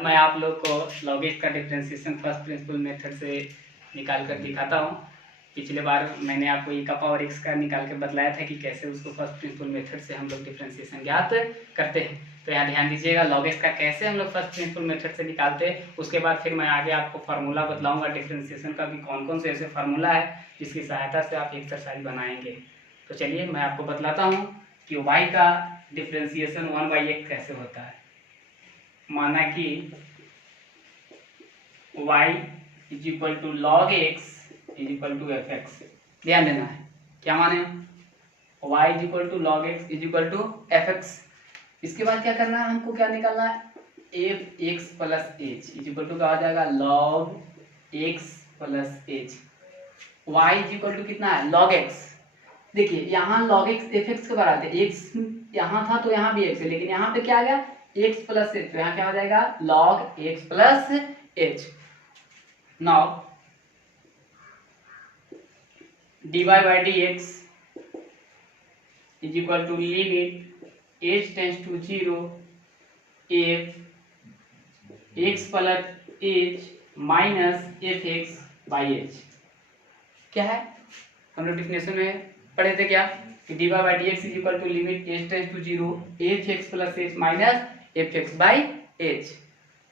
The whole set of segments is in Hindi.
अब मैं आप लोग को log x का डिफरेंशिएशन फर्स्ट प्रिंसिपल मेथड से निकाल कर दिखाता हूँ। पिछले बार मैंने आपको e का पावर x का निकाल के बतलाया था कि कैसे उसको फर्स्ट प्रिंसिपल मेथड से हम लोग डिफरेंशिएशन ज्ञात करते हैं। तो यहाँ ध्यान दीजिएगा log x का कैसे हम लोग फर्स्ट प्रिंसिपल मेथड से निकालते हैं। उसके बाद फिर मैं आगे आपको फार्मूला बतलाऊंगा डिफरेंशिएशन का भी कौन कौन से ऐसे फार्मूला है जिसकी सहायता से आप एक्सरसाइज बनाएंगे। तो चलिए मैं आपको बतलाता हूँ कि y का डिफरेंशिएशन 1/x कैसे होता है। माना कि y is equal to log x is equal to f x. ध्यान देना है, क्या माने y is equal to log x is equal to f x. इसके बाद क्या करना है, हमको क्या निकालना है, f x plus h is equal to क्या हो जाएगा, log x plus h. y is equal to कितना है, लॉग एक्स। देखिए यहाँ लॉग एक्स एफ एक्स के बराबर है, एक्स यहाँ था तो यहाँ भी एक्स है, लेकिन यहाँ पे क्या आ गया, एक्स प्लस एच, तो यहाँ क्या हो जाएगा, log x plus H. Now dy by dx is equal to limit h tends to 0 f x plus h minus f x by h। क्या है, हम लोग डिफिनेशन में पढ़े थे क्या कि dy by dx is equal to limit h tends to 0 f x plus h minus f x by h।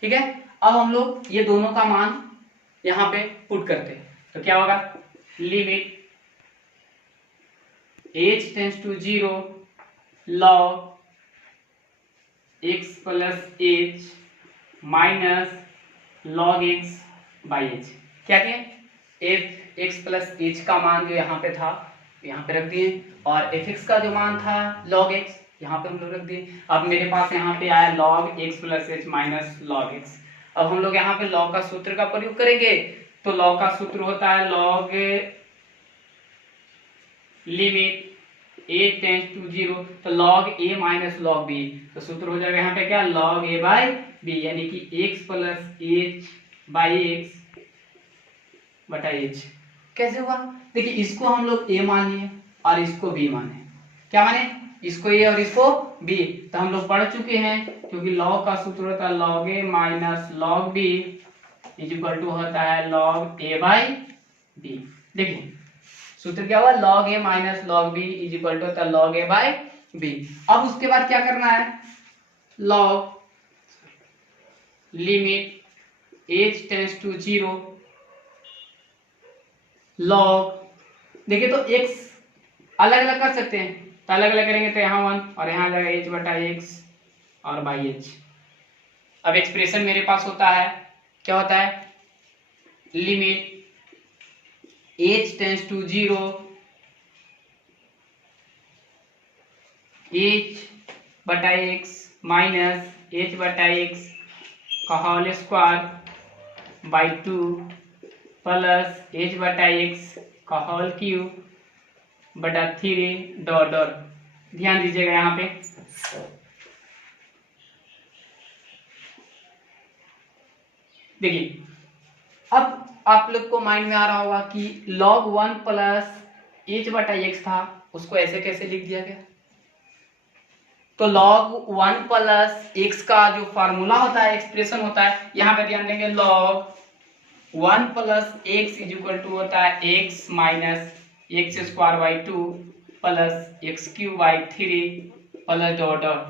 ठीक है, अब हम लोग ये दोनों का मान यहाँ पे पुट करते हैं तो क्या होगा, limit h tends to 0 log x plus h minus log x by h। क्या किए, f x plus h का मान जो यहाँ पे था यहाँ पे रख दिए, और f x का जो मान था log x यहाँ पे हम लोग रख दिए। अब मेरे पास यहाँ पे आया log x plus h minus log x। अब हम लोग यहाँ पे log का सूत्र का प्रयोग करेंगे, तो log का सूत्र होता है log limit a tends to 0, तो log a minus log b, तो सूत्र हो जाएगा यहाँ पे क्या, log a बाई b, यानी कि x plus h by x बटा h। कैसे हुआ, देखिए इसको हम लोग a मानिए और इसको b माने। क्या माने, इसको a और इसको b, तो हम लोग पढ़ चुके हैं क्योंकि log का सूत्र होता है log a minus log b is equal to होता है log a बाई b। देखिए सूत्र क्या हुआ, log a minus log b is equal to होता है log a बाई b। अब उसके बाद क्या करना है, log limit h tends to 0 log, देखिए तो x अलग अलग कर सकते हैं, तो अलग अलग करेंगे तो यहाँ 1 और यहाँ आ जाएगा h बटा x और बाई h। अब एक्सप्रेशन मेरे पास होता है, क्या होता है, limit h tends to 0 h बटा x माइनस h बटा x का whole square by 2 plus h बटा x का होल क्यूब बटा 3 डॉट डॉट। ध्यान दीजिएगा यहाँ पे, देखिए अब आप लोग को माइंड में आ रहा होगा कि log 1 प्लस h बटा x था, उसको ऐसे कैसे लिख दिया गया। तो log 1 प्लस x का जो फार्मूला होता है, एक्सप्रेशन होता है, यहाँ पे ध्यान देंगे log 1 plus x is equal to होता है x minus x square by 2 plus x cube by 3 plus dot dot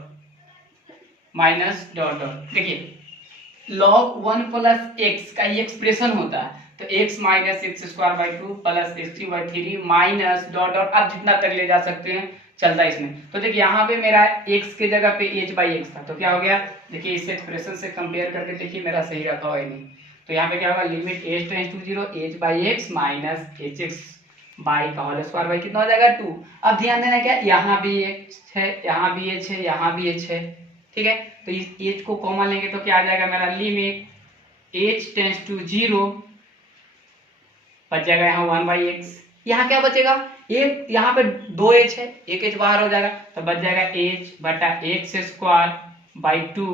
minus dot dot. देखिए log 1 प्लस x का ये एक्सप्रेशन होता है, तो x minus x square by 2 plus x cube by 3 minus dot dot, आप जितना तक ले जा सकते हैं चलता है इसमें। तो देखिए यहाँ पे मेरा x के जगह पे h बाई एक्स था, तो क्या हो गया, देखिए इस एक्सप्रेशन से कंपेयर करके देखिए मेरा सही रखा हुआ है नहीं, तो यहाँ पे क्या होगा, limit h tends to 0 h by x minus h x by का होल स्क्वायर बाई कितना हो जाएगा 2। अब ध्यान देना क्या, यहाँ भी h है, यहाँ भी h है, यहाँ भी h है, ठीक है, तो इस h को कॉमन लेंगे तो क्या आ जाएगा मेरा, लिमिट h टेंस टू 0 बच जाएगा यहाँ 1 बाई एक्स। यहाँ क्या बचेगा, एक यहाँ पे 2h है, एक h बाहर हो जाएगा, तो बच जाएगा h बटा एक्स स्क्वायर बाई 2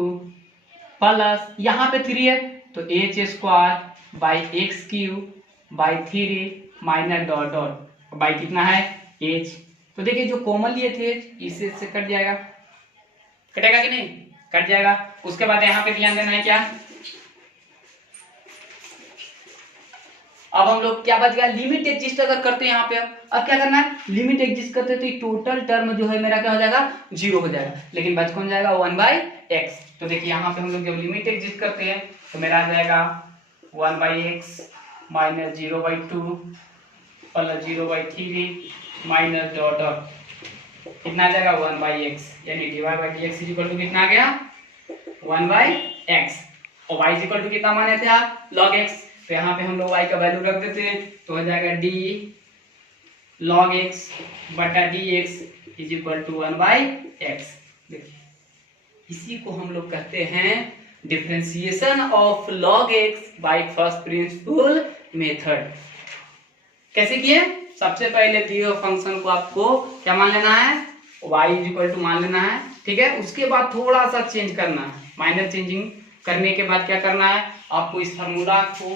प्लस यहाँ पे 3 है तो h square by x cube by 3 minus dot dot by कितना है h। तो देखिए जो कॉमन लिए थे इससे कट जाएगा, कटेगा कि नहीं, कट जाएगा। उसके बाद यहाँ पे ध्यान देना है क्या, अब हम लोग क्या बच गया, लिमिट एग्जिस्ट अगर करते हैं यहाँ पे, अब क्या करना है, लिमिट एग्जिस्ट करते तो टोटल टर्म जो है मेरा क्या हो जाएगा, 0 हो जाएगा, लेकिन बच कौन जाएगा, 1/x। तो देखिए यहाँ पे हम लोग जब लिमिट एग्जिस्ट करते हैं तो मेरा आ जाएगा 1/x minus 0/2 plus 0/3 minus dot dot कितना आ जाएगा 1/x, यानी dy/dx इक्वल टू कितना आ गया 1/x। और y इक्वल टू कितना माने थे आप, log x, तो यहाँ पे हम लोग y का वैल्यू रख देते हैं, तो हो जाएगा d log x बटा dx is equal to 1/x। देखिए इसी को हम लोग कहते हैं differentiation of log x by first principle method. कैसे किए, सबसे पहले दिए हुए फंक्शन को आपको क्या मान लेना है, y इज इक्वल टू मान लेना है, ठीक है। उसके बाद थोड़ा सा चेंज करना है, माइनर चेंजिंग करने के बाद क्या करना है, आपको इस फार्मूला को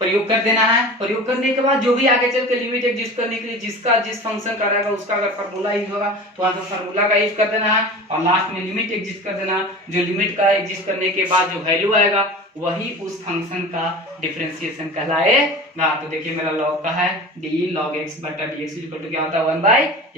प्रयोग कर देना है। प्रयोग करने के बाद जो भी आगे चल के लिमिट एग्जिस्ट करने के लिए जिसका जिस फंक्शन का रहेगा उसका अगर फार्मूला यूज होगा तो वहां से फार्मूला का यूज कर देना है, और लास्ट में लिमिट एग्जिस्ट कर देना है। जो लिमिट का एग्जिस्ट करने के बाद जो वैल्यू आएगा वही उस फंक्शन का डिफरेंशिएशन कहलाएगा। तो देखिए मेरा लॉग का है d log x बटा dx इक्वल टू क्या होता है 1/x।